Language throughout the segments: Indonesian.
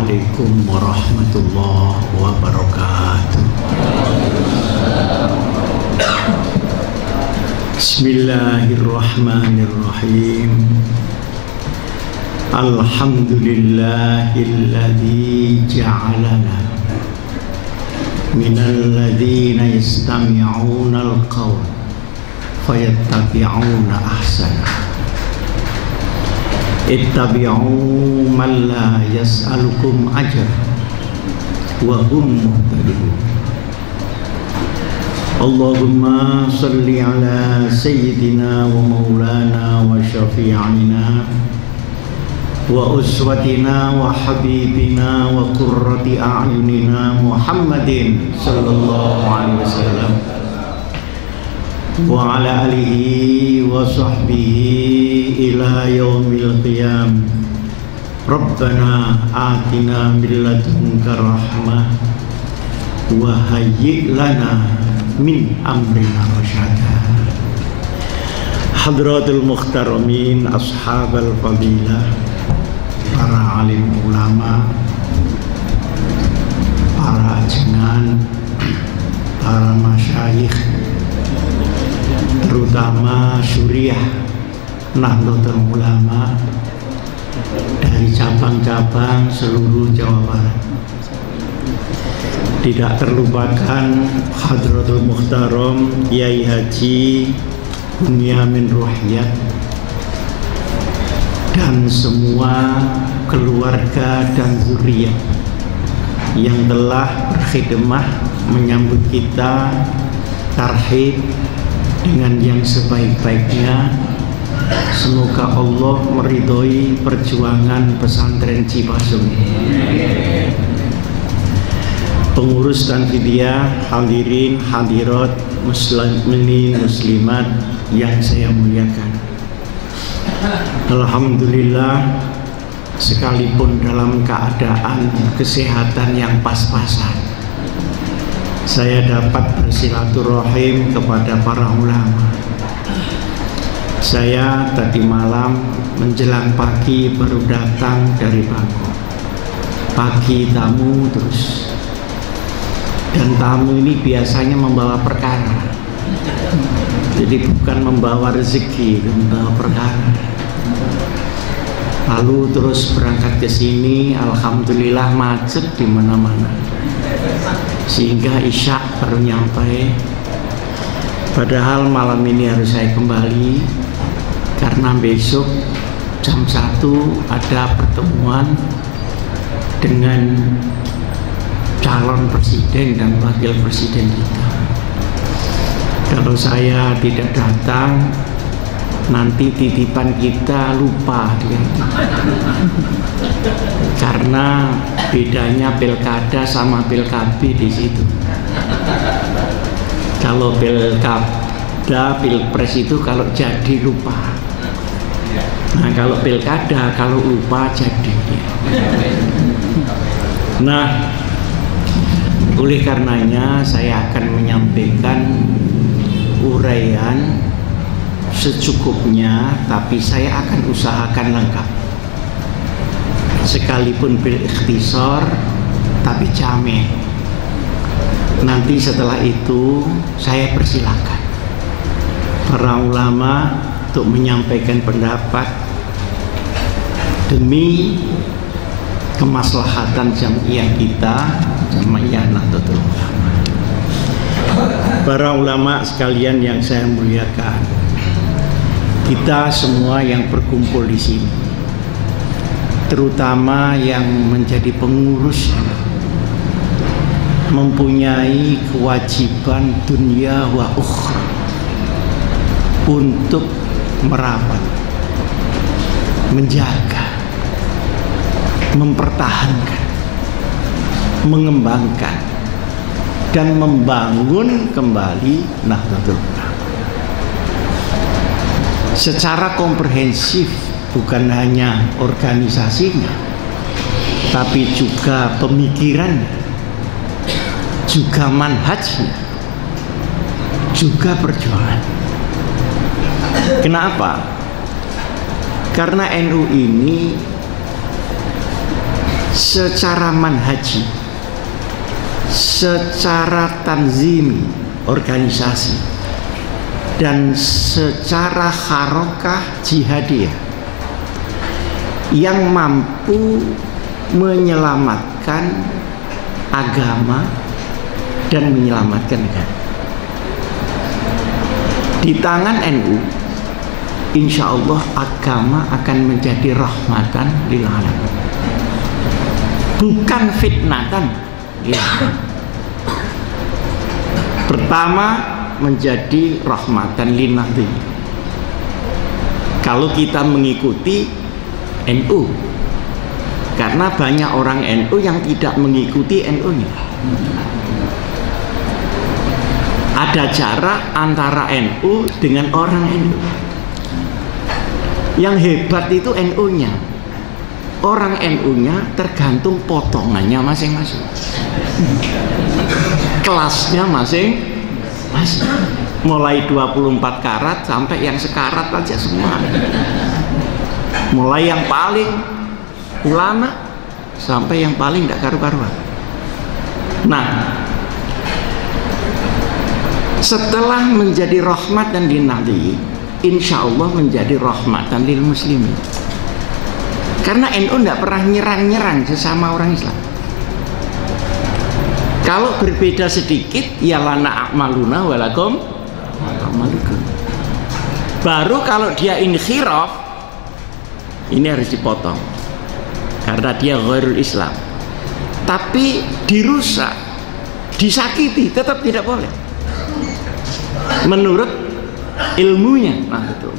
Assalamualaikum warahmatullahi wabarakatuh. Bismillahirrahmanirrahim. Alhamdulillahilladzi ja'alana minal ladzina yastami'una al-qawl fayattabi'una ahsana. Ittabi'u man la yas'alukum ajra wa hum muhtadun. Allahumma salli ala sayyidina wa maulana wa syafi'ina wa uswatina wa habibina wa qurrati a'yunina Muhammadin sallallahu alaihi wasallam wa ala alihi wa sahbihi ila yaumil qiyam. Rabbana atina min ladunka rahmah wa hayyi' lana min amrina rasyada. Hadratul muhtaramin, ashabal fadilah, para alim ulama, para ajengan, para masyayikh, terutama syuriah Nahdlatul Ulama dari cabang-cabang seluruh Jawa Barat. Tidak terlupakan Hadratul Muhtaram Kiai Haji Bunyamin Ruhyat dan semua keluarga dan zuriat yang telah berkhidmah menyambut kita tarhib dengan yang sebaik-baiknya. Semoga Allah meridhoi perjuangan pesantren Cipasung. Pengurus Tanfidiyah, hadirin hadirat, muslimin muslimat yang saya muliakan. Alhamdulillah, sekalipun dalam keadaan kesehatan yang pas-pasan, saya dapat bersilaturahim kepada para ulama. Saya tadi malam menjelang pagi baru datang dari Bangkok. Pagi tamu terus. Dan tamu ini biasanya membawa perkara. Jadi bukan membawa rezeki, membawa perkara. Lalu terus berangkat ke sini, alhamdulillah macet di mana-mana. Sehingga Isya baru nyampe. Padahal malam ini harus saya kembali karena besok jam 1 ada pertemuan dengan calon presiden dan wakil presiden kita. Kalau saya tidak datang, nanti titipan kita lupa dia. Karena bedanya pilkada sama pilkab di situ. Kalau pilkada, pilpres itu kalau jadi lupa. Nah kalau pilkada, kalau lupa jadi. Nah, oleh karenanya saya akan menyampaikan uraian secukupnya, tapi saya akan usahakan lengkap. Sekalipun bil ikhtisar, tapi jamin. Nanti setelah itu saya persilakan para ulama untuk menyampaikan pendapat demi kemaslahatan jamiah kita, jamiah Nahdlatul Ulama. Para ulama sekalian yang saya muliakan, kita semua yang berkumpul di sini, terutama yang menjadi pengurus, mempunyai kewajiban dunia wa ukhra untuk merawat, menjaga, mempertahankan, mengembangkan, dan membangun kembali Nahdlatul Ulama secara komprehensif, bukan hanya organisasinya, tapi juga pemikirannya, juga manhajnya, juga perjuangan. Kenapa? Karena NU ini secara manhaji, secara tanzimi, organisasi, dan secara harokah jihadiyah yang mampu menyelamatkan agama dan menyelamatkan negara. Di tangan NU, insya Allah agama akan menjadi rahmatan lil alamin, bukan fitnatan. Ya. Pertama, menjadi rahmatan lil alamin kalau kita mengikuti NU, karena banyak orang NU yang tidak mengikuti NU-nya. Ada jarak antara NU dengan orang NU. Yang hebat itu NU-nya. Orang NU-nya tergantung potongannya masing-masing, kelasnya masing-masing, mulai 24 karat sampai yang sekarat aja semua, mulai yang paling ulama sampai yang paling tidak karu-karuan. Nah, setelah menjadi rahmat dan dinadi, insya Allah menjadi rahmatan lil muslimin. Karena NU tidak pernah nyerang-nyerang sesama orang Islam. Kalau berbeda sedikit, ya lana a'maluna walakum a'malukum. Baru kalau dia inkhiraf, ini harus dipotong karena dia ghairul Islam. Tapi dirusak, disakiti, tetap tidak boleh menurut ilmunya. Nah, betul.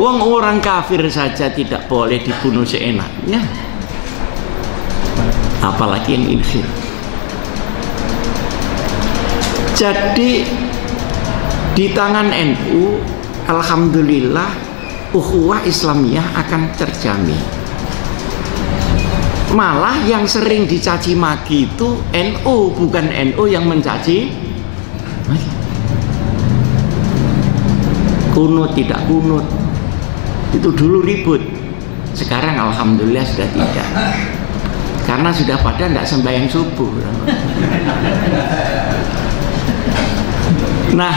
Orang kafir saja tidak boleh dibunuh seenaknya, apalagi yang inkhir. Jadi di tangan NU, alhamdulillah, ukhuwah Islamiyah akan terjamin. Malah yang sering dicaci maki itu NU, bukan NU yang mencaci maki. Kunut tidak kunut itu dulu ribut, sekarang alhamdulillah sudah tidak, karena sudah pada tidak sembahyang subuh. Nah,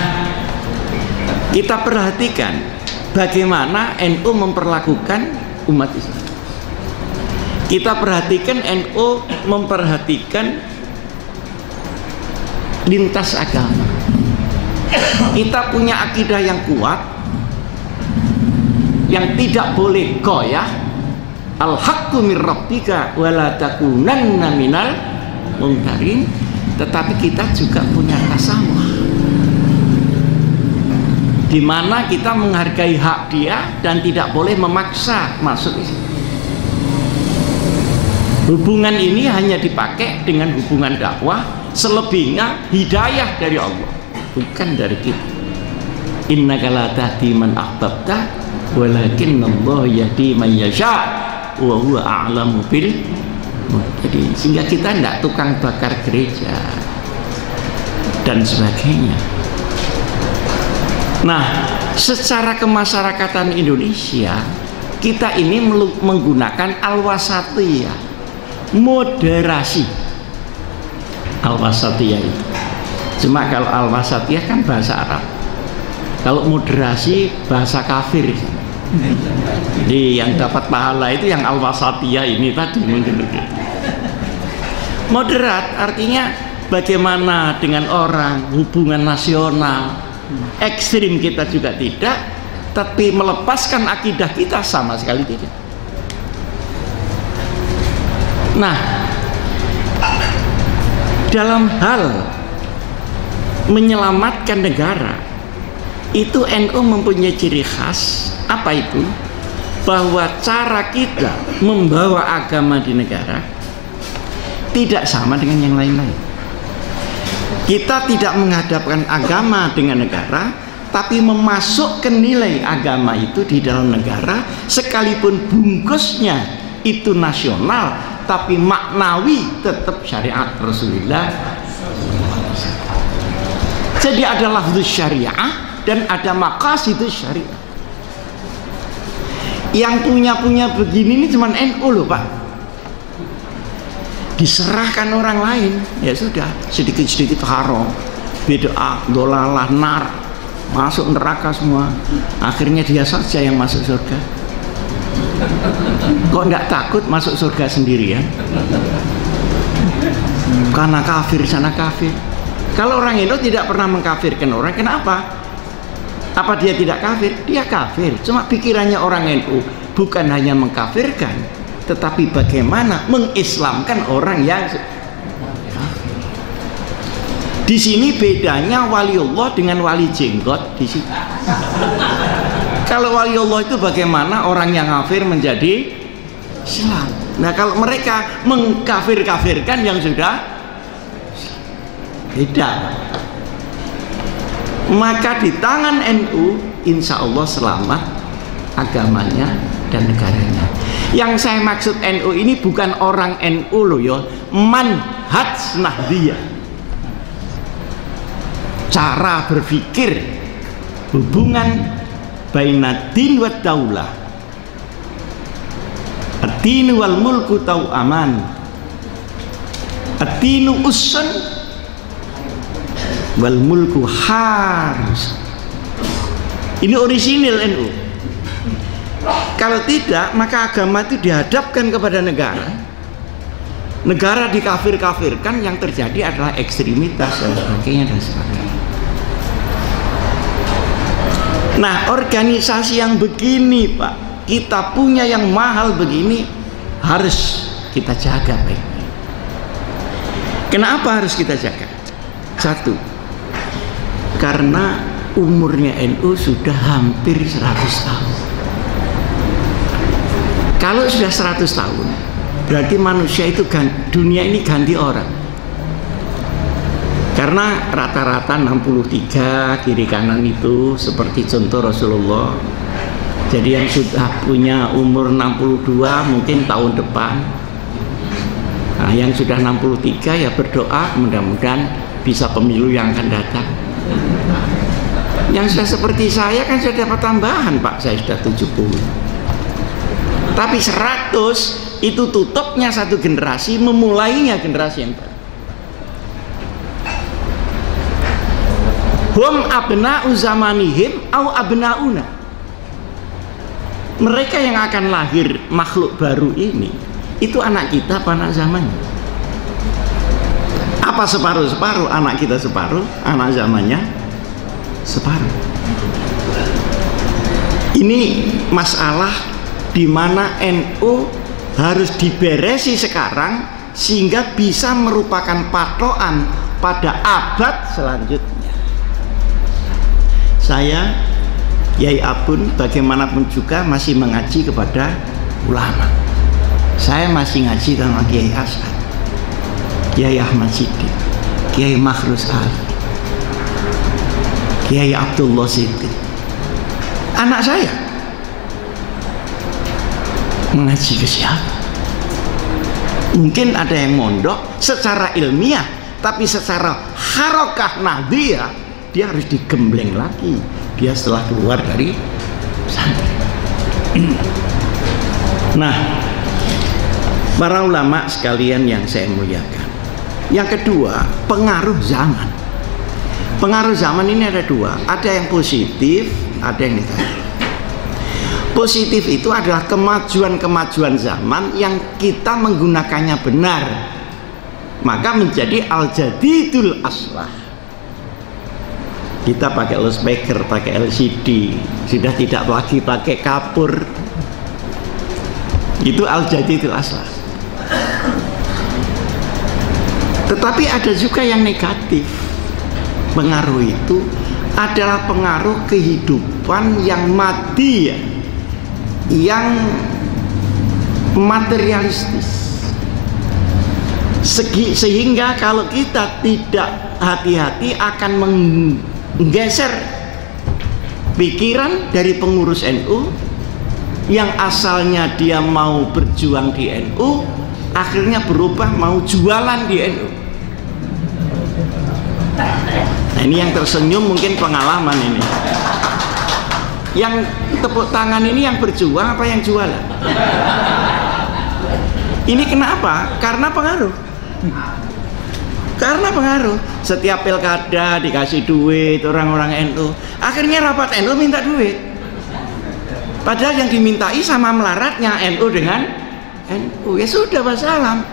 kita perhatikan bagaimana NU memperlakukan umat Islam. Kita perhatikan NU memperhatikan lintas agama. Kita punya akidah yang kuat, yang tidak boleh goyah. Al-haqqu mir rabbika wa la takunanna minal mumtarin. Tetapi kita juga punya tasamuh, di mana kita menghargai hak dia dan tidak boleh memaksa masuk Islam. Hubungan ini hanya dipakai dengan hubungan dakwah, selebihnya hidayah dari Allah, bukan dari kita. Innaka la tahdi man ahbabta walakinnallaha yahdi man yasha wa huwa a'lamu bil muhtadin. Sehingga kita tidak tukang bakar gereja dan sebagainya. Nah, secara kemasyarakatan Indonesia, kita ini menggunakan al-wasatiyah, moderasi. Al-wasatiyah itu, cuma kalau al-wasatiyah kan bahasa Arab, kalau moderasi bahasa kafir. Jadi yang dapat pahala itu yang al-wasatiyah ini tadi mungkin. Moderat artinya bagaimana dengan orang, hubungan nasional, ekstrim kita juga tidak, tapi melepaskan akidah kita sama sekali tidak. Nah, dalam hal menyelamatkan negara itu NU mempunyai ciri khas. Apa itu? Bahwa cara kita membawa agama di negara tidak sama dengan yang lain-lain. Kita tidak menghadapkan agama dengan negara, tapi memasukkan nilai agama itu di dalam negara, sekalipun bungkusnya itu nasional, tapi maknawi tetap syariat Rasulullah. Jadi ada lafzus syariah dan ada maqasidus syariah. Yang punya begini ini cuma NU loh Pak. diserahkan orang lain, ya sudah, sedikit-sedikit haram, bid'ah, dolalah, nar, masuk neraka semua. Akhirnya dia saja yang masuk surga. Kok enggak takut masuk surga sendirian? Karena kafir sana kafir. Kalau orang NU tidak pernah mengkafirkan orang, kenapa? Apa dia tidak kafir? Dia kafir. Cuma pikirannya orang NU bukan hanya mengkafirkan, tetapi bagaimana mengislamkan orang yang kafir. Di sini bedanya waliullah dengan wali jenggot di sini. Kalau waliullah itu bagaimana orang yang kafir menjadi Islam. Nah, kalau mereka mengkafir-kafirkan yang sudah beda. Maka di tangan NU insya Allah selamat agamanya dan negaranya. Yang saya maksud NU ini bukan orang NU loh ya, manhaj nahdiyah, cara berpikir, hubungan bainadin wa daulah, ad-dinu wal mulku tau'aman, ad-dinu usun wal mulku haris. Ini orisinil NU. Kalau tidak, maka agama itu dihadapkan kepada negara. Negara dikafir-kafirkan, yang terjadi adalah ekstremitas dan sebagainya dan sebagainya. Nah, organisasi yang begini, Pak, kita punya yang mahal begini, harus kita jaga baik-baik. Kenapa harus kita jaga? Satu, karena umurnya NU sudah hampir 100 tahun. Kalau sudah 100 tahun, berarti manusia itu dunia ini ganti orang. Karena rata-rata 63 kiri kanan itu seperti contoh Rasulullah. Jadi yang sudah punya umur 62 mungkin tahun depan. Nah, yang sudah 63 ya berdoa mudah-mudahan bisa pemilu yang akan datang. Yang sudah seperti saya kan sudah dapat tambahan, Pak, saya sudah 70. Tapi 100 itu tutupnya satu generasi, memulainya generasi yang baru. Hum abna'u zamanihim au abna'una. Mereka yang akan lahir makhluk baru ini, itu anak kita apa anak zamannya? Apa separuh-separuh? Anak kita separuh, anak zamannya separuh. Ini masalah di mana NU harus diberesi sekarang sehingga bisa merupakan patokan pada abad selanjutnya. Saya, Yai Abun, bagaimanapun juga masih mengaji kepada ulama. Saya masih ngaji sama Kiai Asad, Kiai Ahmad Siddiq, Kiai Makhrus Ali, Kiai Abdullah Siddiq. Anak saya mengaji ke siapa? Mungkin ada yang mondok secara ilmiah, tapi secara harokah nahdiyah dia harus digembleng lagi. Dia setelah keluar dari santri. Nah, para ulama sekalian yang saya muliakan, yang kedua, pengaruh zaman. Pengaruh zaman ini ada dua, ada yang positif, ada yang negatif. Positif itu adalah kemajuan-kemajuan zaman yang kita menggunakannya benar, maka menjadi al-jadidul aslah. Kita pakai loudspeaker, pakai LCD, sudah tidak lagi pakai kapur. Itu al-jadidul aslah. Tetapi ada juga yang negatif. Pengaruh itu adalah pengaruh kehidupan yang madiyah, yang materialistis, sehingga kalau kita tidak hati-hati akan menggeser pikiran dari pengurus NU yang asalnya dia mau berjuang di NU, akhirnya berubah mau jualan di NU. Nah, ini yang tersenyum mungkin pengalaman ini. Yang tepuk tangan ini yang berjuang apa yang jualan? Ini kenapa? Karena pengaruh. Karena pengaruh. Setiap pilkada dikasih duit orang-orang NU. Akhirnya rapat NU minta duit. Padahal yang dimintai sama melaratnya NU dengan NU. Ya sudah wassalam.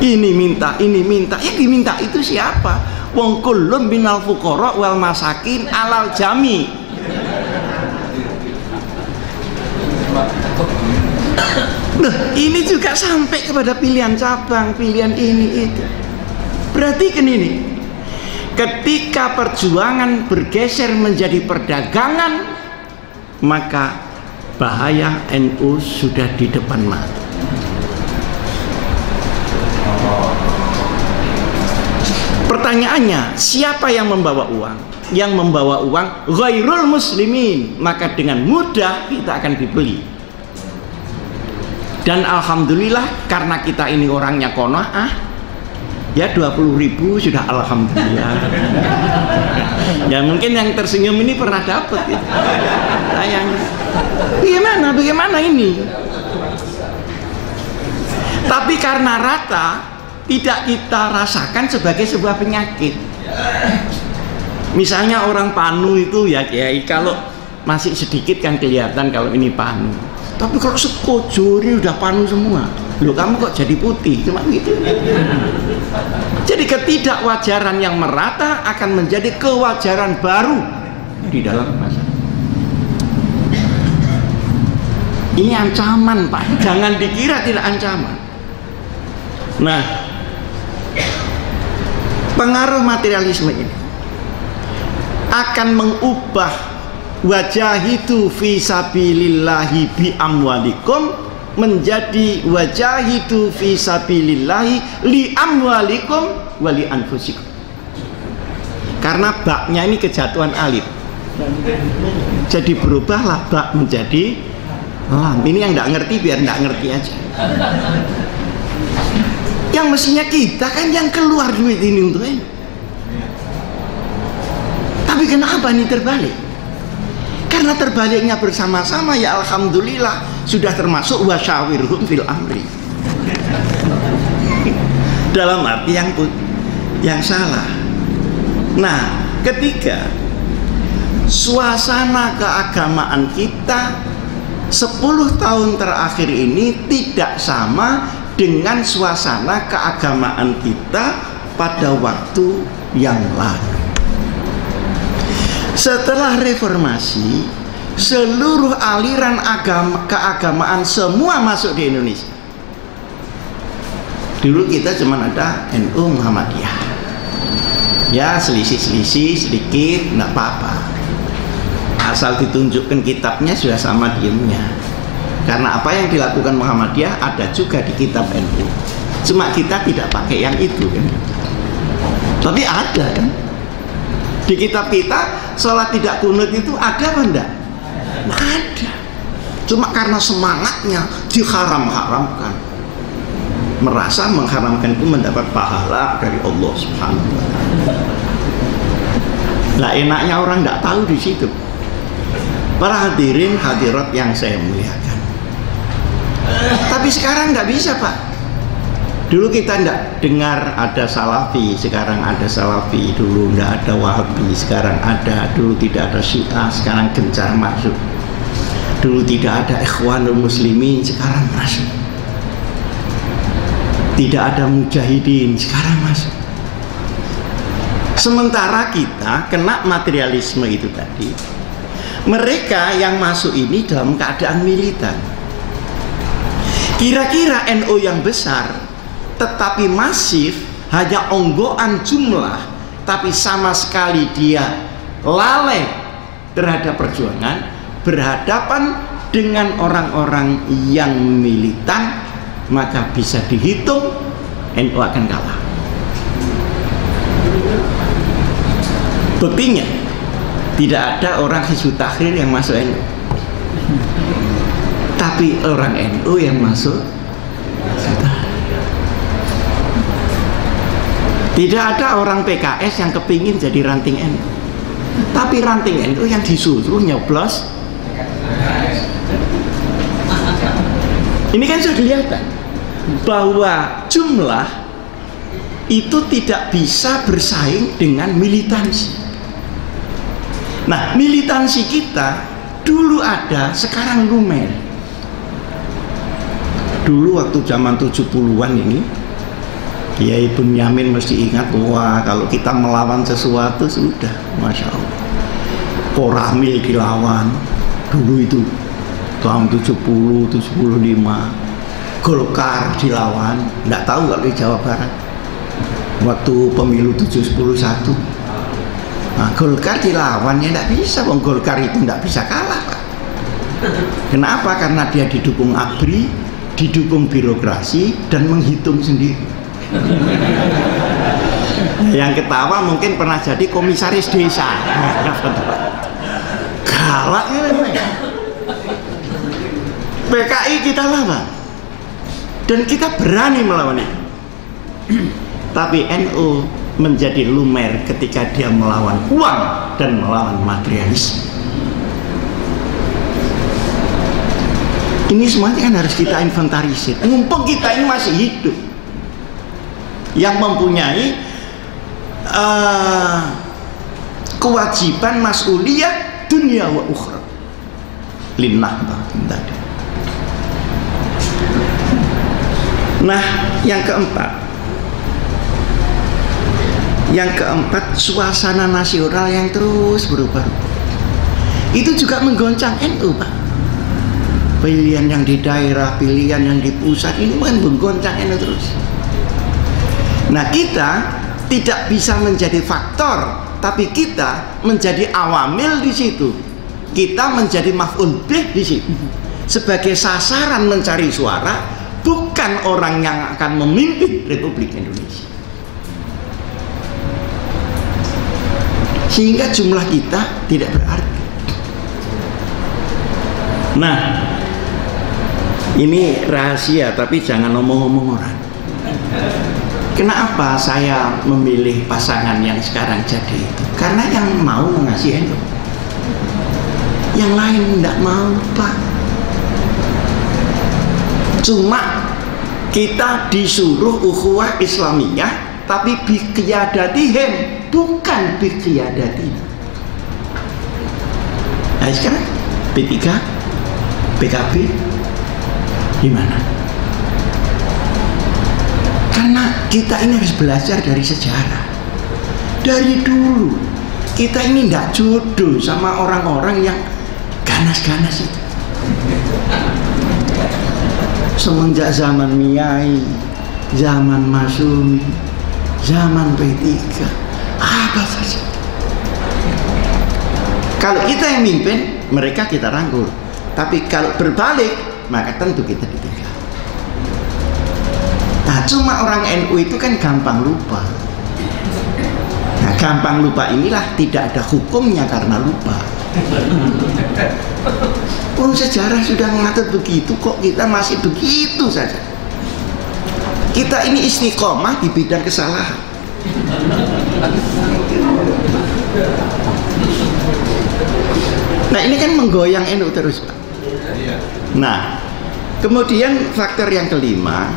Ini minta. Yang diminta itu siapa? Wong kullum binal fuqara wal masakin alal jami. Nah, ini juga sampai kepada pilihan cabang, pilihan ini itu. Perhatikan ini. Ketika perjuangan bergeser menjadi perdagangan, maka bahaya NU sudah di depan mata. Pertanyaannya, siapa yang membawa uang? Yang membawa uang ghairul muslimin, maka dengan mudah kita akan dibeli. Dan alhamdulillah karena kita ini orangnya qanaah, ya 20.000 sudah alhamdulillah. Ya mungkin yang tersenyum ini pernah dapat gitu. Sayang. Bagaimana ini? Tapi karena rata, tidak kita rasakan sebagai sebuah penyakit. Misalnya orang panu itu ya Kiai, kalau masih sedikit kan kelihatan kalau ini panu. Tapi kalau sekojur ini udah panu semua. Loh, kamu kok jadi putih? Cuma gitu. Jadi ketidakwajaran yang merata akan menjadi kewajaran baru di dalam masyarakat. Ini ancaman, Pak. Jangan dikira tidak ancaman. Nah, pengaruh materialisme ini akan mengubah wajahidu fi sabilillahi bi amwalikum menjadi wajahidu fi sabilillahi li amwalikum wa li anfusikum. Karena baknya ini kejatuhan alif, jadi berubahlah bak menjadi lam. Ini yang nggak ngerti biar nggak ngerti aja. Yang mestinya kita kan yang keluar duit ini untuk ini. Tapi kenapa ini terbalik? Karena terbaliknya bersama-sama, ya alhamdulillah sudah termasuk wasyawirhum fil amri. Dalam arti yang salah. Nah, ketika suasana keagamaan kita 10 tahun terakhir ini tidak sama dengan suasana keagamaan kita pada waktu yang lalu. Setelah reformasi, seluruh aliran keagamaan semua masuk di Indonesia. Dulu kita cuma ada NU Muhammadiyah. Ya selisih-selisih sedikit, nggak apa-apa. Asal ditunjukkan kitabnya sudah sama diemnya. Karena apa yang dilakukan Muhammadiyah ada juga di kitab NU. Cuma kita tidak pakai yang itu kan. Tapi ada kan. Di kitab kita sholat tidak kunut itu ada apa enggak? Nggak ada. Cuma karena semangatnya diharam-haramkan. Merasa mengharamkan itu mendapat pahala dari Allah Subhanahu wa Ta'ala. Lah enaknya orang nggak tahu di situ. Para hadirin hadirat yang saya muliakan. Tapi sekarang nggak bisa, Pak. Dulu kita tidak dengar ada Salafi, sekarang ada Salafi. Dulu tidak ada Wahabi, sekarang ada. Dulu tidak ada Syiah, sekarang gencar masuk. Dulu tidak ada Ikhwanul Muslimin, sekarang masuk. Tidak ada Mujahidin, sekarang masuk. Sementara kita kena materialisme itu tadi. Mereka yang masuk ini dalam keadaan militan. Kira-kira NU yang besar tetapi masif, hanya onggoan jumlah, tapi sama sekali dia lalai terhadap perjuangan, berhadapan dengan orang-orang yang militan, maka bisa dihitung NU akan kalah. Buktinya tidak ada orang Hizbut Tahrir yang masuk NU, tapi orang NU yang masuk Hizbut Tahrir. Tidak ada orang PKS yang kepingin jadi ranting NU, tapi ranting NU yang disuruh nyoblos. Ini kan sudah kelihatan bahwa jumlah itu tidak bisa bersaing dengan militansi. Nah, militansi kita dulu ada, sekarang lumer. Dulu waktu zaman 70-an ini, ya Ibnu Yamin mesti ingat bahwa kalau kita melawan sesuatu sudah, Masya Allah, Koramil dilawan dulu itu tahun 70, 75, Golkar dilawan, nggak tahu kalau di Jawa Barat waktu pemilu 71. Nah, Golkar dilawan, ya nggak bisa, Bang. Golkar itu nggak bisa kalah, Pak. Kenapa? Karena dia didukung ABRI, didukung birokrasi, dan menghitung sendiri. Yang ketawa mungkin pernah jadi komisaris desa. Galak ya. PKI kita lawan, dan kita berani melawan itu. Tapi NU menjadi lumer ketika dia melawan uang dan melawan materialisme. Ini semuanya kan harus kita inventarisir. Mumpung kita ini masih hidup, yang mempunyai kewajiban mas'uliyah dunia wa ukhra linnah tadi. Nah, yang keempat, suasana nasional yang terus berubah. Itu juga menggoncang NU, Pak. Pilihan yang di daerah, pilihan yang di pusat, ini kan menggoncang NU terus. Nah, kita tidak bisa menjadi faktor, tapi kita menjadi awamil di situ. Kita menjadi maf'ul bih di situ. Sebagai sasaran mencari suara, bukan orang yang akan memimpin Republik Indonesia. Sehingga jumlah kita tidak berarti. Nah, ini rahasia, tapi jangan ngomong-ngomong orang. Kenapa saya memilih pasangan yang sekarang jadi itu? Karena yang mau mengasihi NU, yang lain tidak mau, Pak. Cuma kita disuruh ukhuwah Islamiyah, tapi biqiyadatihim, bukan biqiyadatina. Nah, sekarang P3, PKB gimana? Karena kita ini harus belajar dari sejarah. Dari dulu kita ini tidak jodoh sama orang-orang yang ganas-ganas itu. Semenjak zaman Miyai, zaman Masumi, zaman P3, apa saja. Kalau kita yang mimpin, mereka kita rangkul. Tapi kalau berbalik, maka tentu kita ditinggal. Nah, cuma orang NU itu kan gampang lupa. Nah, gampang lupa inilah tidak ada hukumnya karena lupa. Sejarah sudah mengatur begitu, kok kita masih begitu saja. Kita ini istiqomah di bidang kesalahan. Nah, ini kan menggoyang NU terus, Pak. Nah, kemudian faktor yang kelima,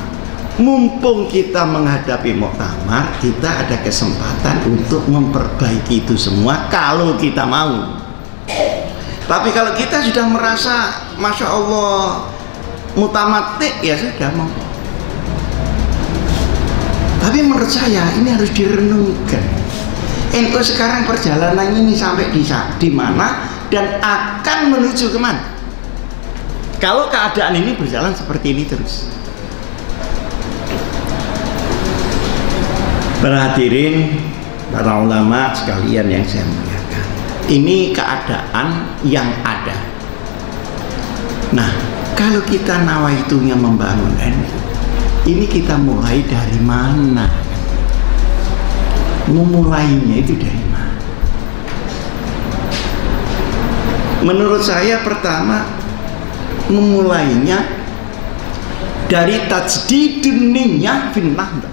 mumpung kita menghadapi muktamar, kita ada kesempatan untuk memperbaiki itu semua kalau kita mau. Tapi kalau kita sudah merasa Masya Allah mutamatik, ya sudah mau. Tapi menurut saya ini harus direnungkan. NU sekarang perjalanannya ini sampai di mana dan akan menuju kemana? Kalau keadaan ini berjalan seperti ini terus. Para hadirin, para ulama sekalian yang saya muliakan, ini keadaan yang ada. Nah, kalau kita nawaitunya membangun NU, ini kita mulai dari mana? Memulainya itu dari mana? Menurut saya pertama, memulainya dari tajdidun niyah fin nahdah.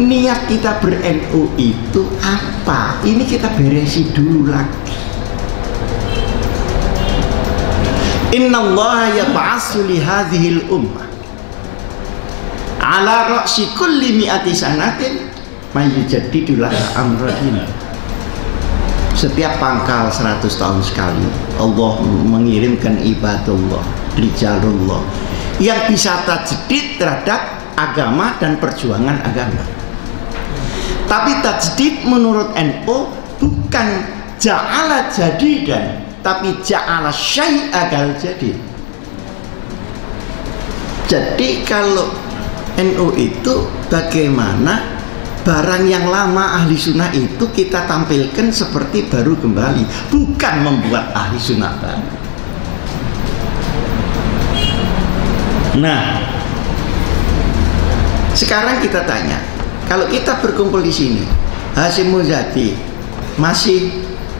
Niat kita ber-NU itu apa? Ini kita beresi dulu lagi. Innallaha yab'atsu li hadhil ummah ala ra'si kulli mi'ati sanatin mayyujaddidu laha amradin. Setiap pangkal 100 tahun sekali Allah mengirimkan ibadullah, rijalullah yang bisa tajdid terhadap agama dan perjuangan agama. Tapi tajdid menurut NU bukan ja'ala jadidan, tapi ja'ala syai'a kal jadid. Jadi kalau NU itu bagaimana barang yang lama ahli sunnah itu kita tampilkan seperti baru kembali, bukan membuat ahli sunnah baru. Nah, sekarang kita tanya, kalau kita berkumpul di sini, Hasyim Muzadi masih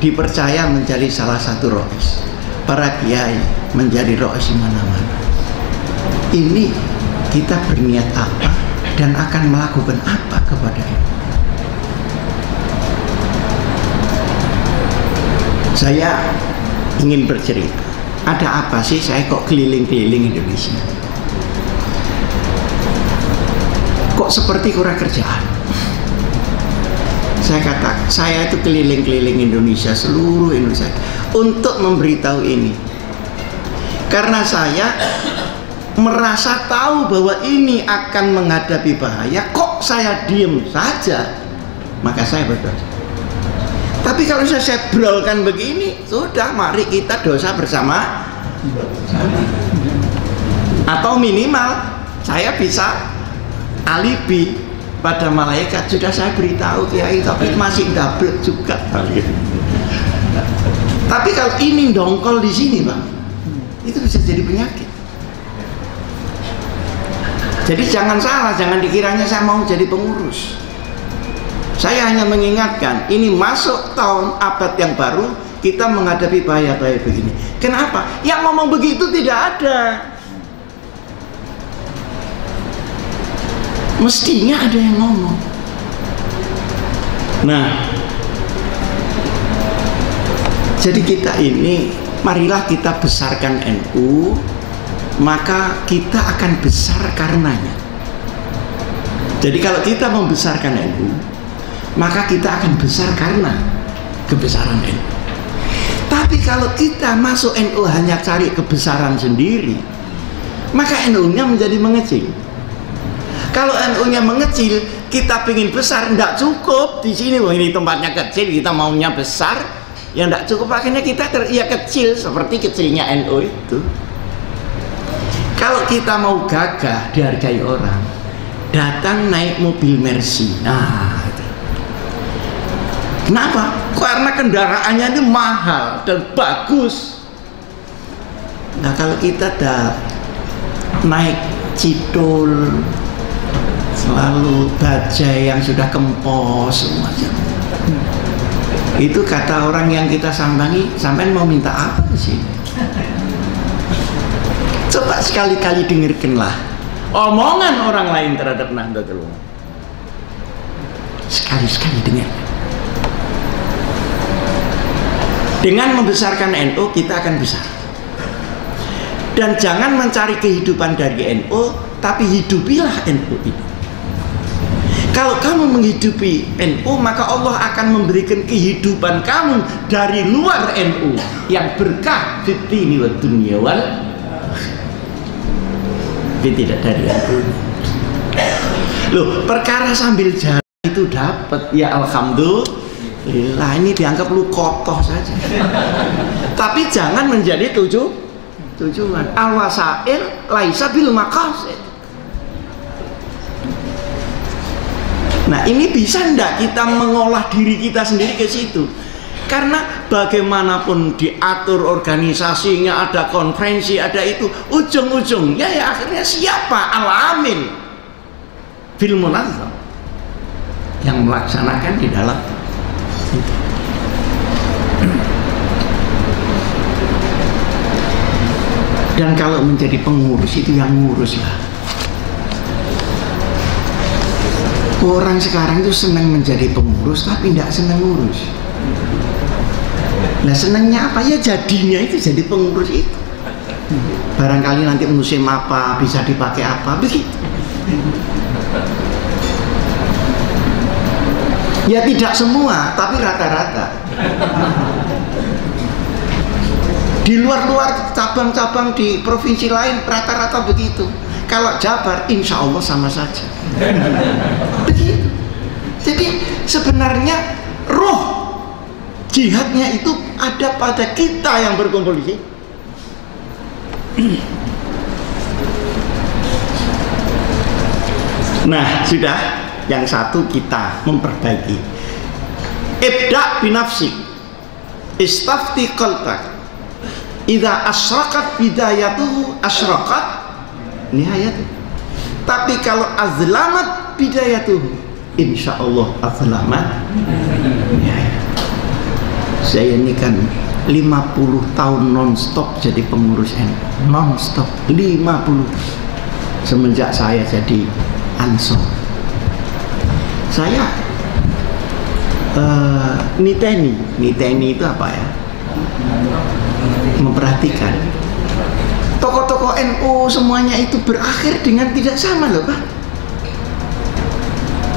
dipercaya menjadi salah satu rois, para kiai menjadi rois di mana-mana. Ini kita berniat apa dan akan melakukan apa kepada itu? Saya ingin bercerita, ada apa sih saya kok keliling-keliling Indonesia? Kok seperti kurang kerjaan? Saya katakan, saya itu keliling-keliling Indonesia, seluruh Indonesia, untuk memberitahu ini. Karena saya merasa tahu bahwa ini akan menghadapi bahaya, kok saya diem saja? Maka saya berdosa. Tapi kalau saya brolkan begini, sudah, mari kita dosa bersama. Atau minimal saya bisa alibi pada malaikat, sudah saya beritahu kiai tapi masih double juga. Tapi kalau ini dongkol di sini, Bang, itu bisa jadi penyakit. Jadi jangan salah, jangan dikiranya saya mau jadi pengurus. Saya hanya mengingatkan, ini masuk tahun abad yang baru, kita menghadapi bahaya-bahaya begini. Kenapa? Yang ngomong begitu tidak ada. Mestinya ada yang ngomong. Nah, jadi kita ini, marilah kita besarkan NU, maka kita akan besar karenanya. Jadi kalau kita membesarkan NU, maka kita akan besar karena kebesaran NU. Tapi kalau kita masuk NU hanya cari kebesaran sendiri, maka NU-nya menjadi mengecil. Kalau NU-nya mengecil, kita ingin besar, tidak cukup di sini. Wah, ini tempatnya kecil, kita maunya besar, ya tidak cukup. Akhirnya kita kecil seperti kecilnya NU itu. Kalau kita mau gagah dihargai orang, datang naik mobil Mercy. Nah, itu. Kenapa? Karena kendaraannya ini mahal dan bagus. Nah, kalau kita naik Cidul, selalu bajai yang sudah kempos semuanya, itu kata orang yang kita sambangi, sampean mau minta apa sih? Coba sekali-kali dengarkanlah omongan orang lain terhadap Nahdlatul Ulama. Sekali-sekali dengar. Dengan membesarkan NU kita akan besar. Dan jangan mencari kehidupan dari NU, tapi hidupilah NU itu. Kalau kamu menghidupi NU, maka Allah akan memberikan kehidupan kamu dari luar NU yang berkah fitini wa dunya wal, tapi tidak dari NU. Loh, perkara sambil jalan itu dapat, ya alhamdulillah. Ini dianggap lu kokoh saja. Tapi jangan menjadi tujuan. Al-wasail laisa bil maqasid. Nah, ini bisa enggak kita mengolah diri kita sendiri ke situ? Karena bagaimanapun diatur organisasinya, ada konferensi, ada itu, ujung-ujungnya ya akhirnya siapa? Al-amil fil munazzam, yang melaksanakan di dalam itu. Dan kalau menjadi pengurus itu yang ngurus lah. Orang sekarang itu senang menjadi pengurus tapi tidak senang ngurus. Nah, senangnya apa? Ya jadinya itu jadi pengurus itu. Barangkali nanti musim apa bisa dipakai apa, begitu. Ya tidak semua, tapi rata-rata. Di luar-luar cabang-cabang di provinsi lain rata-rata begitu. Kalau Jabar, insya Allah sama saja. Begitu. Jadi sebenarnya roh jihadnya itu ada pada kita yang berkumpul di sini. Nah, sudah. Yang satu kita memperbaiki. Ibda' binafsik, istafti qalbak. Idza asyraqat bidayatuhu asyraqat nihayatuhu. Tapi kalau azlamat bidayatuhu, insyaallah azlamat nihayatuhu. Saya ini kan 50 tahun non-stop jadi pengurus NU. Non-stop 50 semenjak saya jadi Ansor. Saya niteni itu apa ya? Memperhatikan tokoh-tokoh NU semuanya itu berakhir dengan tidak sama loh Pak.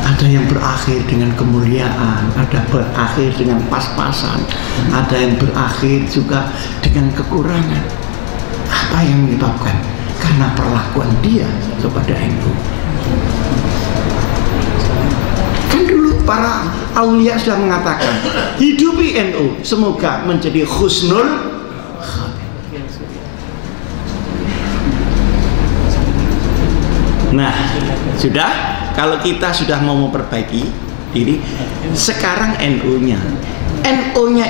Ada yang berakhir dengan kemuliaan, ada berakhir dengan pas-pasan, ada yang berakhir juga dengan kekurangan. Apa yang menyebabkan? Karena perlakuan dia kepada NU. Kan dulu para aulia sudah mengatakan, hidupi NU, semoga menjadi husnul khatimah. Nah, sudah. Kalau kita sudah mau memperbaiki diri, sekarang NU-nya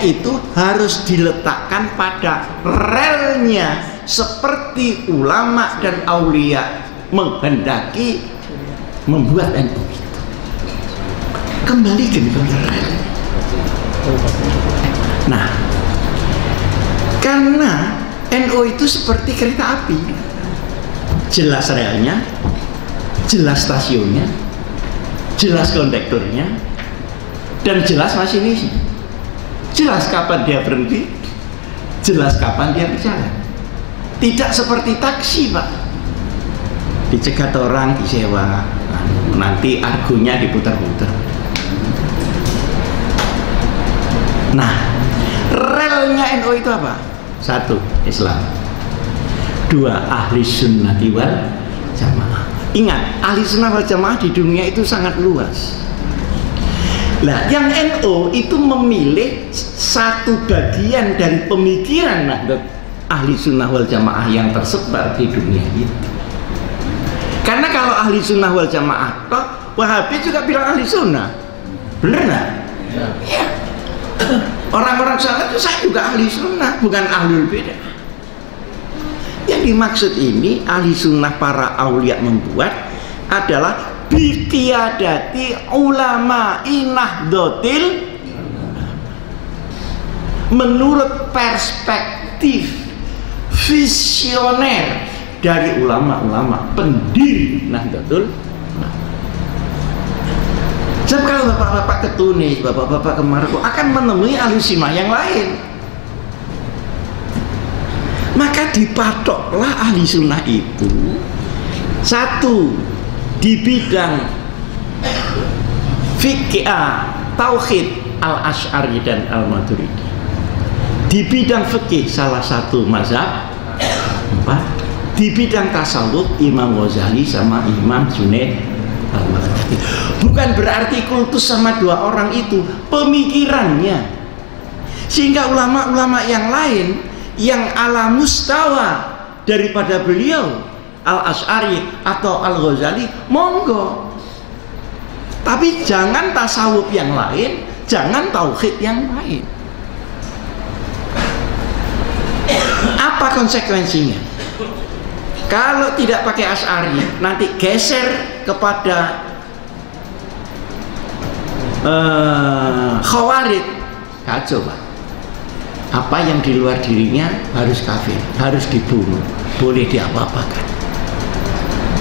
itu harus diletakkan pada relnya seperti ulama dan aulia menghendaki membuat NU itu. Kembali ke rel. Nah, karena NU itu seperti kereta api, jelas relnya, jelas stasiunnya, jelas kondekturnya, dan jelas masinisnya. Jelas kapan dia berhenti, jelas kapan dia berjalan. Tidak seperti taksi Pak, dicegat orang, disewa, nanti argunya diputar-putar. Nah, relnya NU itu apa? 1. Islam. 2. Ahli sunnati wal jamaah. Ingat, ahli sunnah wal jamaah di dunia itu sangat luas. Nah, yang NU itu memilih satu bagian dari pemikiran Nahdlatul ahli sunnah wal jamaah yang tersebar di dunia itu. Karena kalau ahli sunnah wal jamaah, toh Wahabi juga bilang ahli sunnah, bener nggak? Ya. Orang-orang sana itu saya juga ahli sunnah, bukan ahlul bidah. Yang dimaksud ini ahli sunnah para aulia membuat adalah biqiyadati ulama Nahdlatul, menurut perspektif visioner dari ulama-ulama pendiri Nahdlatul. Sebab kalau bapak-bapak ke Tunis, bapak-bapak ke Maroko akan menemui ahli sunnah yang lain. Maka dipatoklah ahli sunnah itu 1 di bidang fikih, tauhid al-Asy'ari dan al-Maturidi. Di bidang fikih salah satu mazhab 4. Di bidang tasawuf Imam Ghazali sama Imam Junaid al-Baghdadi. Bukan berarti kultus sama 2 orang itu, pemikirannya. Sehingga ulama-ulama yang lain yang ala mustawa daripada beliau, al-Asy'ari atau al-Ghazali, monggo. Tapi jangan tasawuf yang lain, jangan tauhid yang lain. Apa konsekuensinya? Kalau tidak pakai Asy'ari, nanti geser kepada Khawarij, kacau Pak. Apa yang di luar dirinya harus kafir, harus dibunuh, boleh diapa-apakan.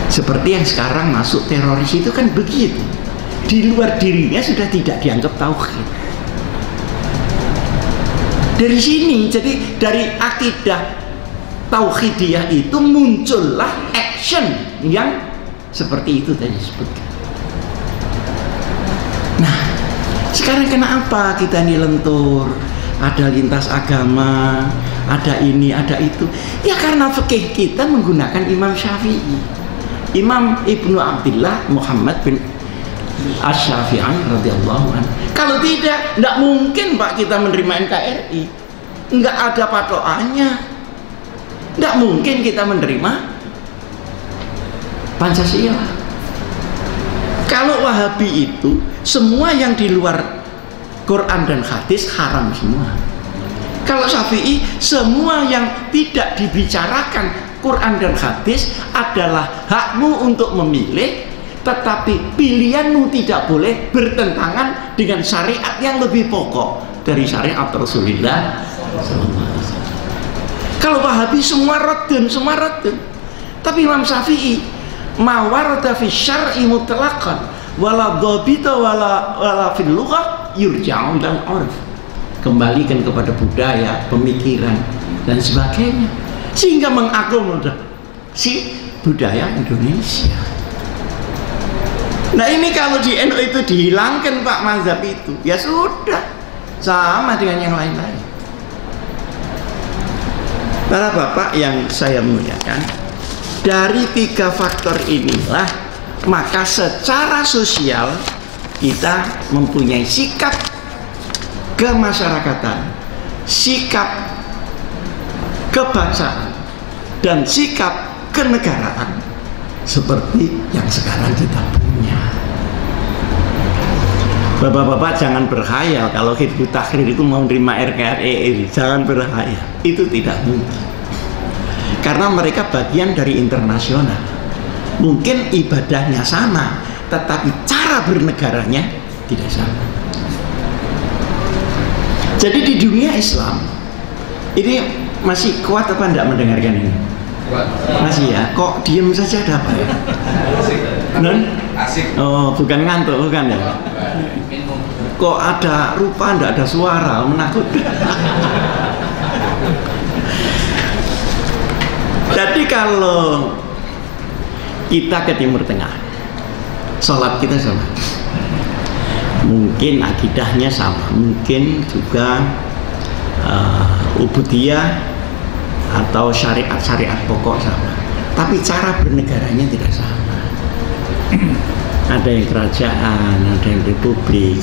Seperti yang sekarang masuk teroris itu kan begitu. Di luar dirinya sudah tidak dianggap tauhid. Dari sini, jadi dari akidah tauhidiyah itu muncullah action yang seperti itu tadi disebutkan. Nah, sekarang kenapa kita ini lentur? Ada lintas agama, ada ini, ada itu. Ya karena fikih kita menggunakan Imam Syafi'i, Imam Ibnu Abdillah Muhammad bin Asy-Syafi'i radhiyallahu anhu. Kalau tidak mungkin Pak kita menerima NKRI. Nggak ada patokannya. Nggak mungkin kita menerima Pancasila. Kalau Wahabi itu semua yang di luar Quran dan hadis haram semua. Kalau Syafi'i semua yang tidak dibicarakan Quran dan hadis adalah hakmu untuk memilih, tetapi pilihanmu tidak boleh bertentangan dengan syariat yang lebih pokok dari syariat Rasulullah. Kalau Wahabi semua raddun. Tapi Imam Syafi'i ma warada fi syar'i mutlaqan wala dhabita wala fil lughah yurja'u ilal 'urf. Kembalikan kepada budaya, pemikiran dan sebagainya, sehingga mengakomodasi budaya Indonesia. Nah ini kalau di NU itu dihilangkan Pak mazhab itu, ya sudah sama dengan yang lain-lain. Para bapak yang saya muliakan, dari 3 faktor inilah maka secara sosial kita mempunyai sikap kemasyarakatan, sikap kebangsaan, dan sikap kenegaraan seperti yang sekarang kita punya. Bapak-bapak jangan berkhayal kalau Hizbut Tahrir itu mau menerima NKRI, jangan berkhayal, itu tidak mungkin. Karena mereka bagian dari internasional. Mungkin ibadahnya sama, tetapi cara bernegaranya tidak sama. Jadi di dunia Islam ini masih kuat apa enggak mendengarkan ini? Kuat. Masih ya? Kok diem saja, ada apa ya? Non? Asik. Oh, bukan ngantuk, bukan ya? Kok ada rupa, enggak ada suara, menakutkan. Jadi kalau kita ke Timur Tengah, sholat kita sama, mungkin akidahnya sama, mungkin juga ubudiyah atau syariat-syariat pokok sama, tapi cara bernegaranya tidak sama. Ada yang kerajaan, ada yang republik.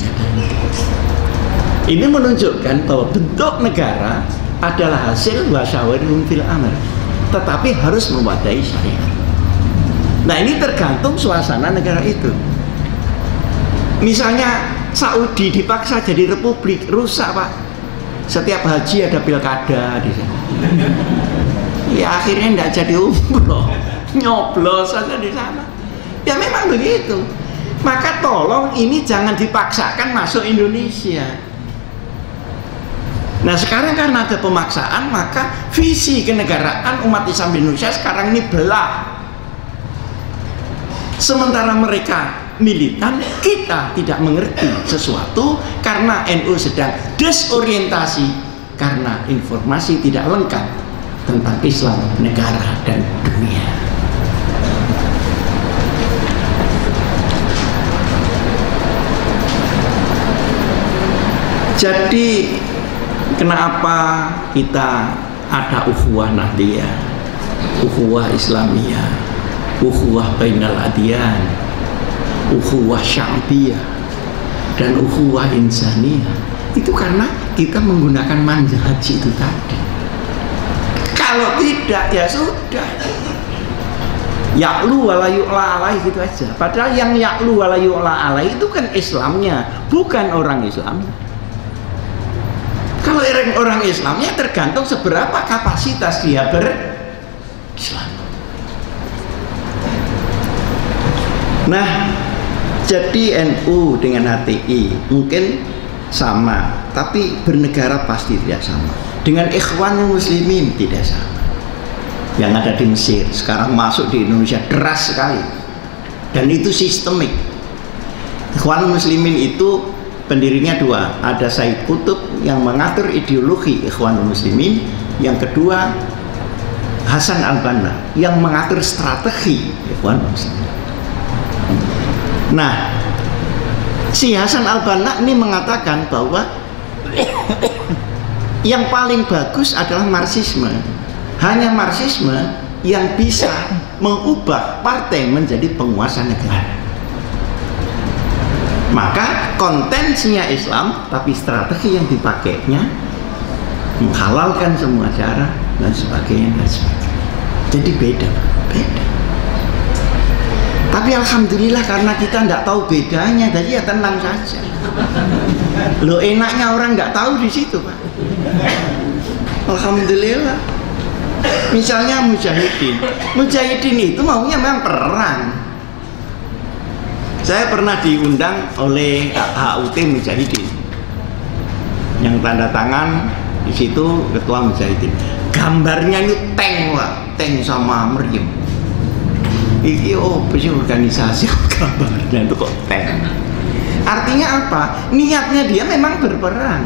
Ini menunjukkan bahwa bentuk negara adalah hasil wasyawirhum fil amr, tetapi harus mewadai syariat. Nah ini tergantung suasana negara itu. Misalnya Saudi dipaksa jadi republik, rusak Pak. Setiap haji ada pilkada di sana. Ya akhirnya tidak jadi umroh, nyoblos saja di sana. Ya memang begitu. Maka tolong ini jangan dipaksakan masuk Indonesia. Nah sekarang karena ada pemaksaan, maka visi kenegaraan umat Islam di Indonesia sekarang ini belah. Sementara mereka militan, kita tidak mengerti sesuatu karena NU sedang desorientasi karena informasi tidak lengkap tentang Islam, negara, dan dunia. Jadi kenapa kita ada ukhuwah nahdiyah, ukhuwah islamiyah, ukhuwah bainal adyan, ukhuwah sya'biyah, dan ukhuwah insaniyah? Itu karena kita menggunakan manhaj itu tadi. Kalau tidak ya sudah, ya'lu wala yu'la alaih gitu aja. Padahal yang ya'lu wala yu'la alaih itu kan Islamnya, bukan orang Islam. Kalau orang Islamnya tergantung seberapa kapasitas dia berislam. Nah, jadi NU dengan HTI mungkin sama, tapi bernegara pasti tidak sama. Dengan Ikhwanul Muslimin tidak sama. Yang ada di Mesir, sekarang masuk di Indonesia deras sekali. Dan itu sistemik. Ikhwanul Muslimin itu pendirinya 2. Ada Said Qutb yang mengatur ideologi Ikhwanul Muslimin. Yang kedua Hasan al-Banna yang mengatur strategi. Nah, si Hasan al-Banna ini mengatakan bahwa yang paling bagus adalah Marxisme. Hanya Marxisme yang bisa mengubah partai menjadi penguasa negara. Maka kontensinya Islam, tapi strategi yang dipakainya menghalalkan semua cara dan sebagainya dan sebagainya. Jadi beda. Tapi alhamdulillah karena kita tidak tahu bedanya, jadi ya tenang saja. Lo enaknya orang nggak tahu di situ, Pak. Alhamdulillah. Misalnya mujahidin itu maunya memang perang. Saya pernah diundang oleh HUT Mujahidin, yang tanda tangan di situ ketua Mujahidin. Gambarnya ini tank sama meriam. Iki organisasi gambarnya itu kok tank. Artinya apa? Niatnya dia memang berperang.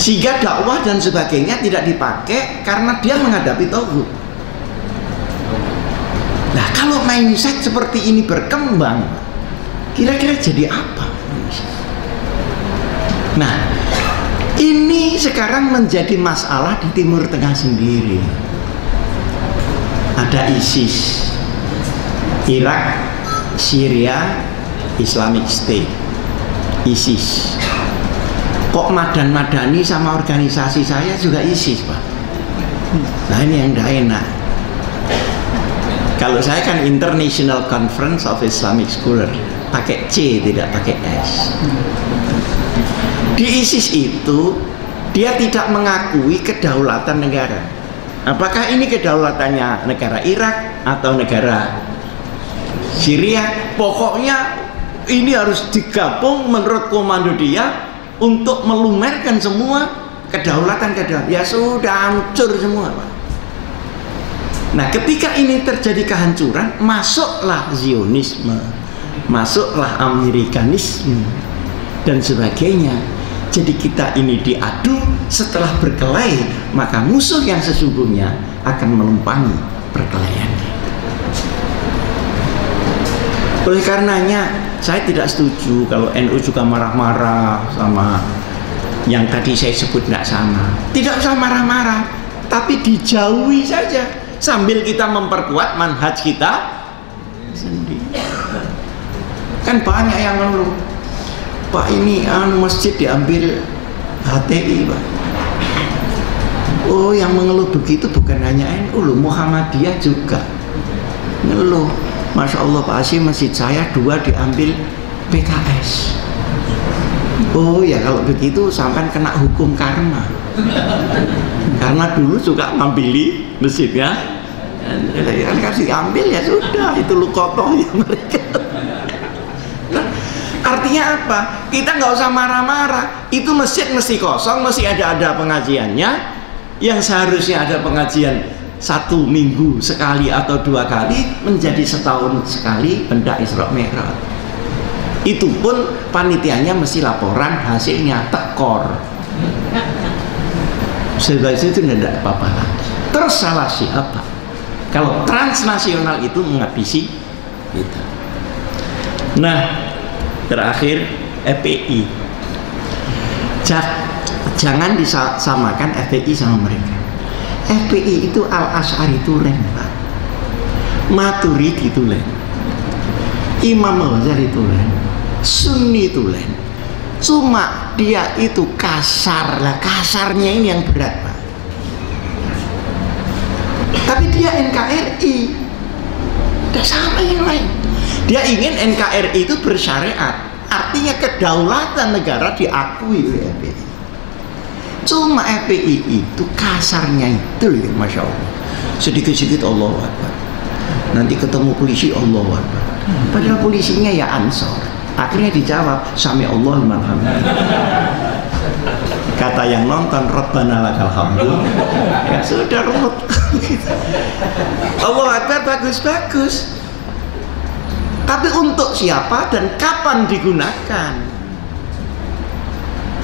Sehingga dakwah dan sebagainya tidak dipakai karena dia menghadapi tauhid. Nah, kalau mindset seperti ini berkembang, kira-kira jadi apa? Nah, ini sekarang menjadi masalah di Timur Tengah sendiri. Ada ISIS, Irak, Syria, Islamic State, ISIS. Kok Madani sama organisasi saya juga ISIS, Pak? Nah, ini yang tidak enak. Kalau saya kan International Conference of Islamic Scholars, pakai C tidak pakai S. Di ISIS itu dia tidak mengakui kedaulatan negara. Apakah ini kedaulatannya negara Irak atau negara Syria? Pokoknya ini harus digabung menurut komando dia untuk melumerkan semua kedaulatan. Ya sudah, hancur semua, Pak. Nah, ketika ini terjadi kehancuran, masuklah Zionisme, masuklah Amerikanisme dan sebagainya. Jadi kita ini diadu, setelah berkelahi, maka musuh yang sesungguhnya akan melumpangi perkelahian. Oleh karenanya, saya tidak setuju kalau NU juga marah-marah sama yang tadi saya sebut tidak sama. Tidak usah marah-marah, tapi dijauhi saja sambil kita memperkuat manhaj kita sendiri. Kan banyak yang ngeluh, Pak, ini masjid diambil HTI, Pak. Oh, yang mengeluh begitu bukan hanya NU loh, Muhammadiyah juga ngeluh. Masya Allah, Pak Asyik, masjid saya 2 diambil PKS. Oh ya, kalau begitu sampai kena hukum karma. Karena dulu juga ngambil masjidnya, kan kasih ambil ya sudah, itu lukotohnya mereka. Artinya apa? Kita nggak usah marah-marah. Itu masjid mesti kosong, mesti ada pengajiannya. Yang seharusnya ada pengajian 1 minggu sekali atau 2 kali menjadi setahun sekali benda Isra Mi'raj. Itu pun panitianya mesti laporan hasilnya tekor. Setelah itu tidak apa-apa lagi. Terus salah siapa? Kalau transnasional itu menghabisi kita. Nah, terakhir FPI. Jangan disamakan FPI sama mereka. FPI itu Al-Asy'ari Tulen, Pak. Maturidi Tulen, Imam Ghazali Tulen, Sunni Tulen. Cuma dia itu kasar lah, kasarnya ini yang berat, Pak. Tapi dia NKRI, tidak sama yang lain. Dia ingin NKRI itu bersyariat, artinya kedaulatan negara diakui oleh FPI. Cuma FPI itu kasarnya itu ya, Masya Allah. Sedikit-sedikit Allahu Akbar, nanti ketemu polisi Allahu Akbar, padahal polisinya ya Ansor. Akhirnya dijawab Sami Allah liman hamidah. Kata yang nonton Rabbana lakal hamdu. Ya sudah, ruwet. Allahu Akbar bagus-bagus, tapi untuk siapa dan kapan digunakan,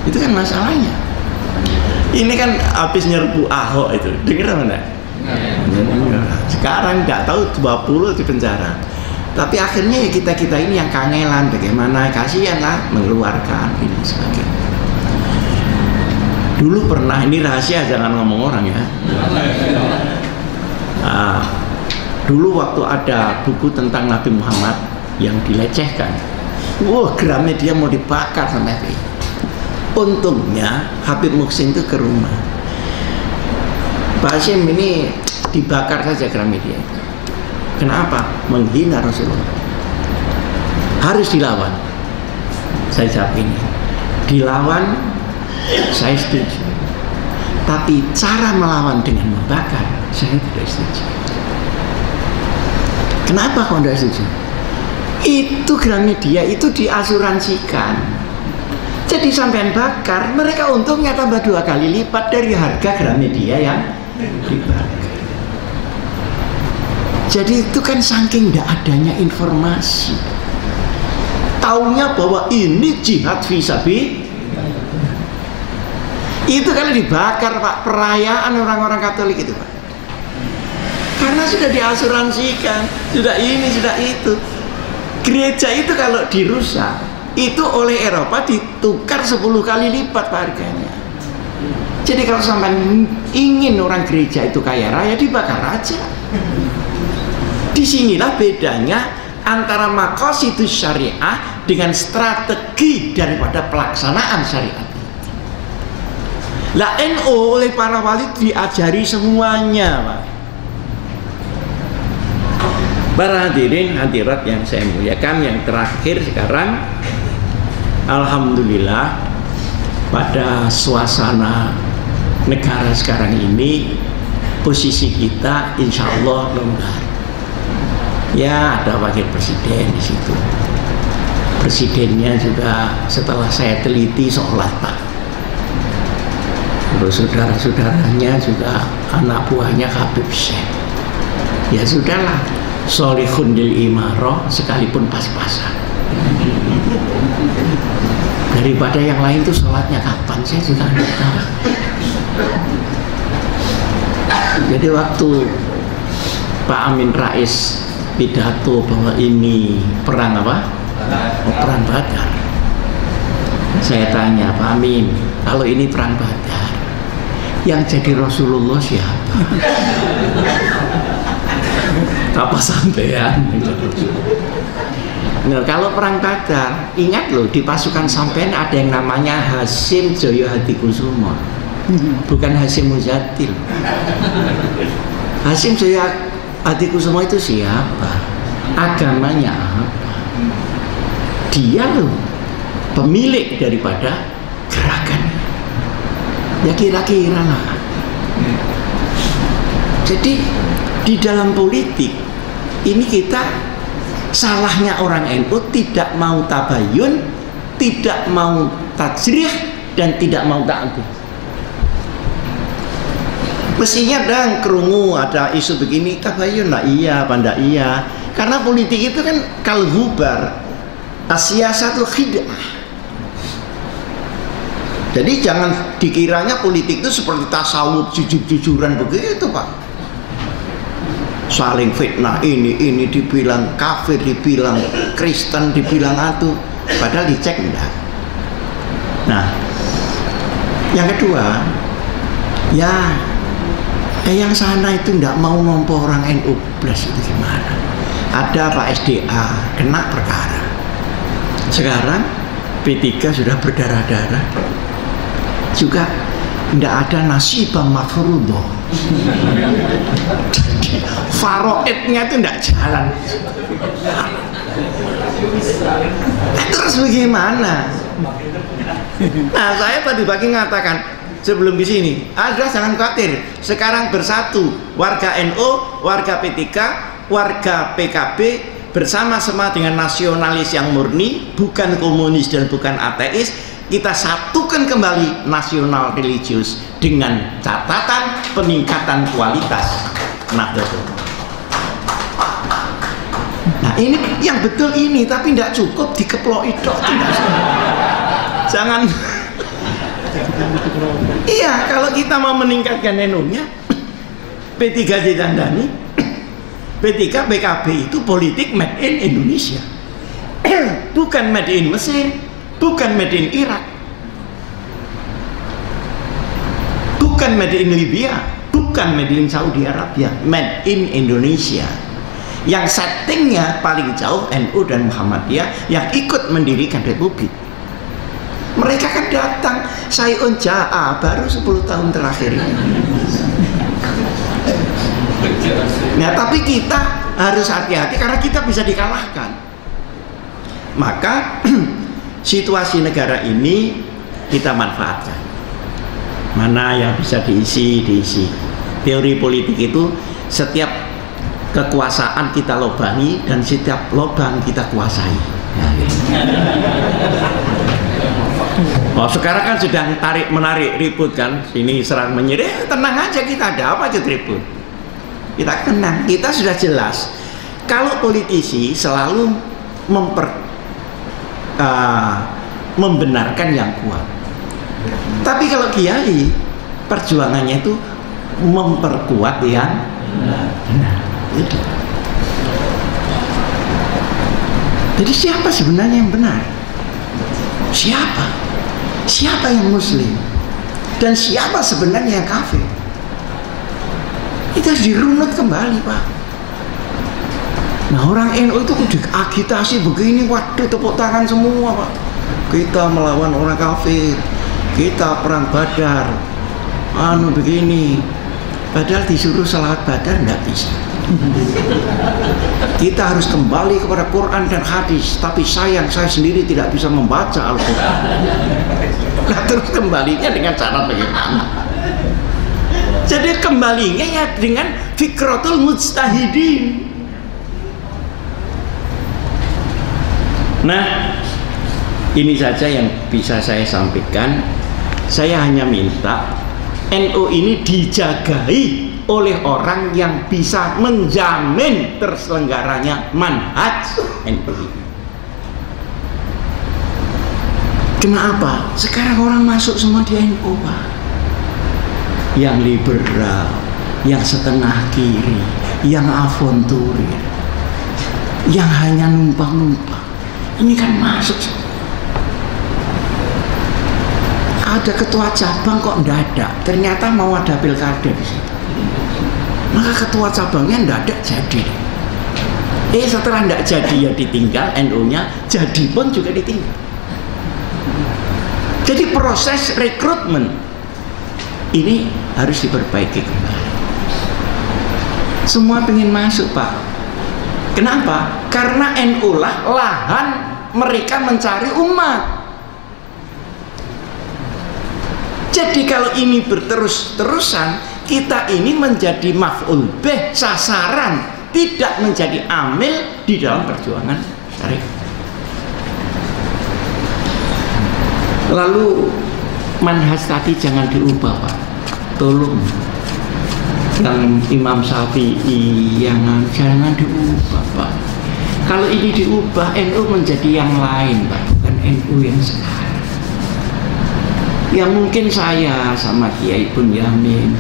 itu kan masalahnya. Ini kan habis nyerbu Ahok itu, dengar mana? Sekarang nggak tahu 20 di penjara. Tapi akhirnya ya kita ini yang kangelan, bagaimana, kasihan lah mengeluarkan ini sebagainya. Dulu pernah, ini rahasia jangan ngomong orang ya. Dulu waktu ada buku tentang Nabi Muhammad yang dilecehkan, Gramedia mau dibakar sama FBI. Untungnya Habib Muhsin itu ke rumah, Pak Hashim, ini dibakar saja Gramedia. Kenapa? Menghina Rasulullah. Harus dilawan. Saya jawab ini, dilawan saya setuju. Tapi cara melawan dengan membakar, saya tidak setuju. Kenapa kok tidak setuju? Itu Gramedia itu diasuransikan. Jadi sampean bakar, mereka untungnya tambah 2 kali lipat dari harga Gramedia yang dibakar. Jadi itu kan saking tidak adanya informasi. Taunya bahwa ini jihad fisabilillah. Itu kalau dibakar Pak, perayaan orang-orang Katolik itu Pak. Karena sudah diasuransikan, sudah ini, sudah itu. Gereja itu kalau dirusak, itu oleh Eropa ditukar 10 kali lipat harganya. Jadi kalau sampai ingin orang gereja itu kaya raya, dibakar aja. Disinilah bedanya antara maqasidus syariah dengan strategi daripada pelaksanaan syariat. Lah NU oleh para wali diajari semuanya Pak. Para hadirin hadirat yang saya muliakan, yang terakhir sekarang, alhamdulillah pada suasana negara sekarang ini posisi kita insya Allah longgar. Ya, ada wakil presiden di situ. Presidennya juga setelah saya teliti sholat Pak. Terus saudara-saudaranya juga anak buahnya Habib Syekh. Ya sudahlah, sholihun lil imaroh sekalipun pas-pasan. Daripada yang lain tuh sholatnya kapan, saya juga tidak tahu. Jadi waktu Pak Amin Rais pidato bahwa ini perang apa? Perang Badar. Saya tanya Pak Amin, kalau ini perang Badar, yang jadi Rasulullah siapa? Apa sampean? Nah, kalau perang Badar, ingat loh, di pasukan sampean ada yang namanya Hasyim Joyo Hadikusumo, bukan Hasyim Muzzatil. Hasyim Joyo Hadikusumo itu siapa? Agamanya apa? Dia loh pemilik daripada gerakan. Ya kira-kira lah. Jadi di dalam politik ini kita salahnya orang NU tidak mau tabayun, tidak mau tajrih, dan tidak mau ta'dil. Mestinya dang kerungu ada isu begini tabayun lah, iya apa ndak iya. Karena politik itu kan kalhubar, asyiasatul khid'ah. Jadi jangan dikiranya politik itu seperti tasawuf jujur-jujuran begitu Pak. Saling fitnah, ini dibilang kafir, dibilang Kristen, dibilang atu, padahal dicek enggak. Nah, yang kedua, ya yang sana itu enggak mau nompo orang NU plus itu gimana? Ada Pak SDA kena perkara. Sekarang P3 sudah berdarah-darah. Juga tidak ada nasibah mafruḍah. Faraidnya itu tidak jalan. Terus bagaimana? Nah, saya tadi pagi mengatakan sebelum di sini, jangan khawatir. Sekarang bersatu warga NU, warga P3, warga PKB bersama-sama dengan nasionalis yang murni, bukan komunis dan bukan ateis. Kita satukan kembali nasional religius dengan catatan peningkatan kualitas Nahdlatul. Nah ini yang betul ini, tapi tidak cukup dikeplok itu. Jangan Iya, kalau kita mau meningkatkan NU-nya, P3 ditandani, P3 PKB itu politik made in Indonesia. Bukan made in Mesir, bukan made in Irak, bukan made in Libya, bukan made in Saudi Arabia, made in Indonesia. Yang settingnya paling jauh NU dan Muhammadiyah yang ikut mendirikan Republik. Mereka kan datang sayun ja'a baru 10 tahun terakhir. Nah, tapi kita harus hati-hati karena kita bisa dikalahkan. Maka situasi negara ini kita manfaatkan. Mana yang bisa diisi. Teori politik itu setiap kekuasaan kita lobangi dan setiap lobang kita kuasai. Oh, sekarang kan sudah menarik ribut kan, sini serang menyerang. Tenang aja, kita ada apa aja ribut. Kita tenang, kita sudah jelas. Kalau politisi selalu membenarkan yang kuat, tapi kalau kiai perjuangannya itu memperkuat yang benar. Jadi siapa sebenarnya yang benar? Siapa yang muslim? Dan siapa sebenarnya yang kafir? Itu harus dirunut kembali, Pak. Nah, orang NU itu agitasi begini, waduh, tepuk tangan semua, Pak. Kita melawan orang kafir, kita perang Badar, begini. Padahal disuruh salat Badar nggak bisa. Kita harus kembali kepada Quran dan hadis. Tapi sayang, saya sendiri tidak bisa membaca Al-Quran. Nah, terus kembalinya dengan cara bagaimana? Jadi kembalinya ya dengan fikratul mujtahidin. Nah, ini saja yang bisa saya sampaikan. Saya hanya minta NU ini dijagai oleh orang yang bisa menjamin terselenggaranya manhaj NU. Kenapa? Sekarang orang masuk semua di NU, Pak. Yang liberal, yang setengah kiri, yang avanturir, yang hanya numpang-numpang. Ini kan masuk. Ada ketua cabang kok mendadak, ternyata mau ada pilkada di situ. Maka ketua cabangnya mendadak jadi. Setelah tidak jadi ya ditinggal NU-nya, jadi pun juga ditinggal. Jadi proses rekrutmen ini harus diperbaiki kembali. Semua ingin masuk, Pak. Kenapa? Karena NU lah lahan mereka mencari umat. Jadi kalau ini berterus-terusan, kita ini menjadi maf'ul bih, sasaran, tidak menjadi amil di dalam perjuangan syariah. Lalu manhaj tadi jangan diubah, Pak. Tolong. Yang Imam Syafi'i jangan diubah, Pak. Kalau ini diubah, NU menjadi yang lain, Pak, bukan NU yang sekarang. Yang mungkin saya sama Kiai Bunyamin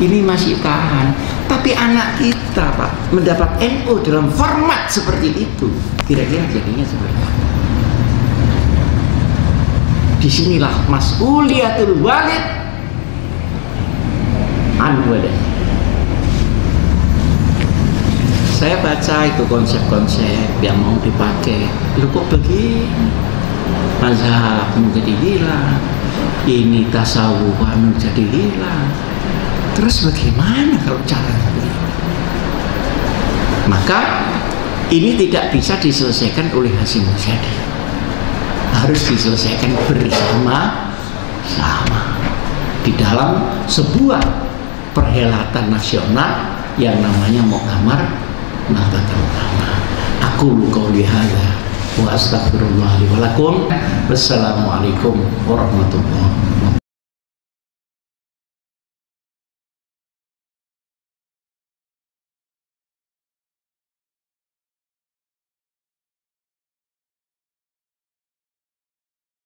ini masih tahan, tapi anak kita, Pak, mendapat NU dalam format seperti itu, kira-kira jadinya seperti apa? Disinilah mas'uliyatul walid an walad. Saya baca itu konsep-konsep yang mau dipakai. Lu kok begini? Mazhabmu jadi hilang, ini tasawufan jadi hilang. Terus bagaimana kalau cara seperti ini? Maka ini tidak bisa diselesaikan oleh Hasyim Musyadi. Harus diselesaikan bersama-sama di dalam sebuah perhelatan nasional yang namanya Muktamar Nahdlatul Ulama. Aku qouli hadza wa astaghfirullah li wa lakum. Wassalamualaikum warahmatullahi wabarakatuh.